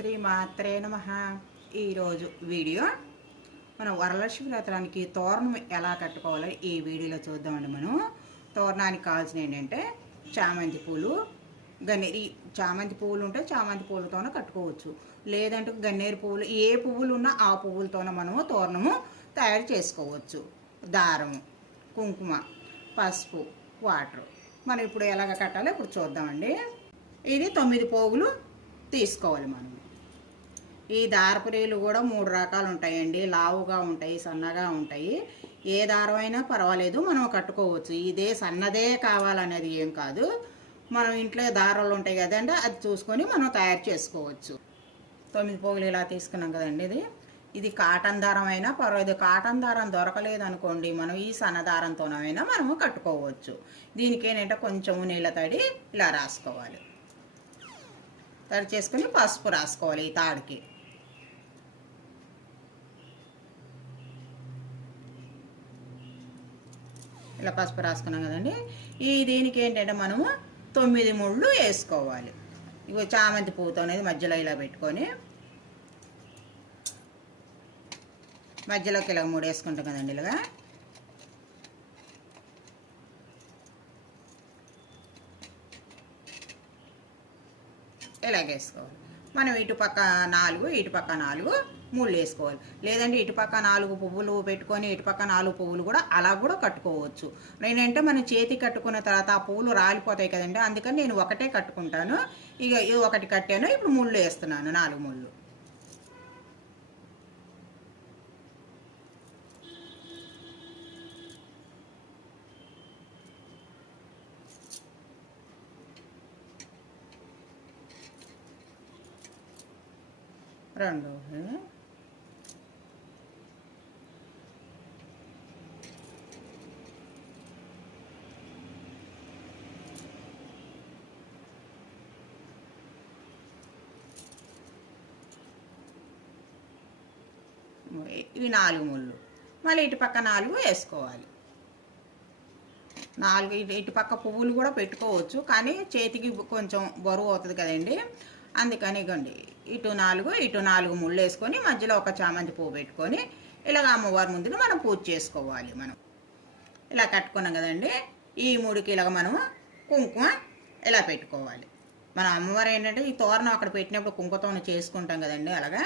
శ్రీ మాత్రే నమ ఈరోజు వీడియో మనం వరలక్ష్మి వ్రతానికి తోరణం ఎలా కట్టుకోవాలో ఈ వీడియోలో చూద్దామండి మనం. తోరణానికి కావాల్సిన ఏంటంటే చామంతి పూలు గన్నేరు చామంతి పువ్వులు ఉంటే చామంతి పూలతోనే కట్టుకోవచ్చు. లేదంటే గన్నేరు పువ్వులు ఏ పువ్వులు ఉన్నా ఆ పువ్వులతోనే మనము తోరణము తయారు చేసుకోవచ్చు. దారము కుంకుమ పసుపు వాటర్. మనం ఇప్పుడు ఎలాగ కట్టాలో ఇప్పుడు చూద్దామండి. ఇది తొమ్మిది పోగులు తీసుకోవాలి మనం. ఈ దారపురీలు కూడా మూడు రకాలు ఉంటాయండి. లావుగా ఉంటాయి సన్నగా ఉంటాయి. ఏ దారం అయినా పర్వాలేదు మనం కట్టుకోవచ్చు. ఇదే సన్నదే కావాలనేది ఏం కాదు. మనం ఇంట్లో దారాలు ఉంటాయి కదండి అది చూసుకొని మనం తయారు చేసుకోవచ్చు. తొమ్మిది పోగులు ఇలా తీసుకున్నాం కదండి ఇది. ఇది కాటన్ దారం అయినా పర్వాలేదు. కాటన్ దారం దొరకలేదు అనుకోండి మనం ఈ సన్న దారంతోనైనా మనము కట్టుకోవచ్చు. దీనికి ఏంటంటే కొంచెము నీళ్ళ తడి ఇలా రాసుకోవాలి. తడి చేసుకుని పసుపు రాసుకోవాలి ఈ తాడికి. ఇలా పసుపు రాసుకున్నాం కదండి. ఈ దీనికి ఏంటంటే మనము తొమ్మిది ముళ్ళు వేసుకోవాలి. ఇగో చామంతి పువ్వుతో అనేది మధ్యలో ఇలా పెట్టుకొని మధ్యలోకి ఇలా మూడు వేసుకుంటాం కదండి ఇలాగా. ఇలాగేసుకోవాలి. మనం ఇటుపక్క నాలుగు ఇటుపక్క నాలుగు ముళ్ళు వేసుకోవాలి. లేదంటే ఇటుపక్క నాలుగు పువ్వులు పెట్టుకొని ఇటుపక్క నాలుగు పువ్వులు కూడా అలా కూడా కట్టుకోవచ్చు. నేనంటే మనం చేతి కట్టుకున్న తర్వాత ఆ పువ్వులు రాలిపోతాయి కదండి. అందుకని నేను ఒకటే కట్టుకుంటాను. ఇక ఇది ఒకటి కట్టాను ఇప్పుడు ముళ్ళు వేస్తున్నాను నాలుగు ముళ్ళు. రెండు ఇవి నాలుగు ముళ్ళు. మళ్ళీ ఇటు పక్క నాలుగు వేసుకోవాలి. నాలుగు ఇటు ఇటు పక్క పువ్వులు కూడా పెట్టుకోవచ్చు కానీ చేతికి కొంచెం బరువు అవుతుంది కదండి. అందుకని ఇగండి ఇటు నాలుగు ఇటు నాలుగు ముళ్ళు వేసుకొని మధ్యలో ఒక చామంతి పువ్వు పెట్టుకొని ఇలాగ అమ్మవారి ముందున మనం పూజ చేసుకోవాలి మనం. ఇలా కట్టుకున్నాం కదండి. ఈ మూడుకి ఇలాగ మనము కుంకుమ ఇలా పెట్టుకోవాలి. మన అమ్మవారు ఏంటంటే ఈ తోరణం అక్కడ పెట్టినప్పుడు కుంకుమతోన చేసుకుంటాం కదండి అలాగా.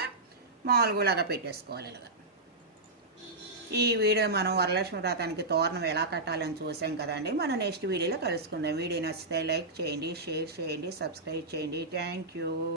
మామూలుగా ఇలాగ పెట్టేసుకోవాలి ఇలాగా. ఈ వీడియో మనం వరలక్ష్మి వ్రతానికి తోరణం ఎలా కట్టాలని చూసాం కదండి. మనం నెక్స్ట్ వీడియోలో కలుసుకుందాం. వీడియో నచ్చితే లైక్ చేయండి షేర్ చేయండి సబ్స్క్రైబ్ చేయండి. Thank you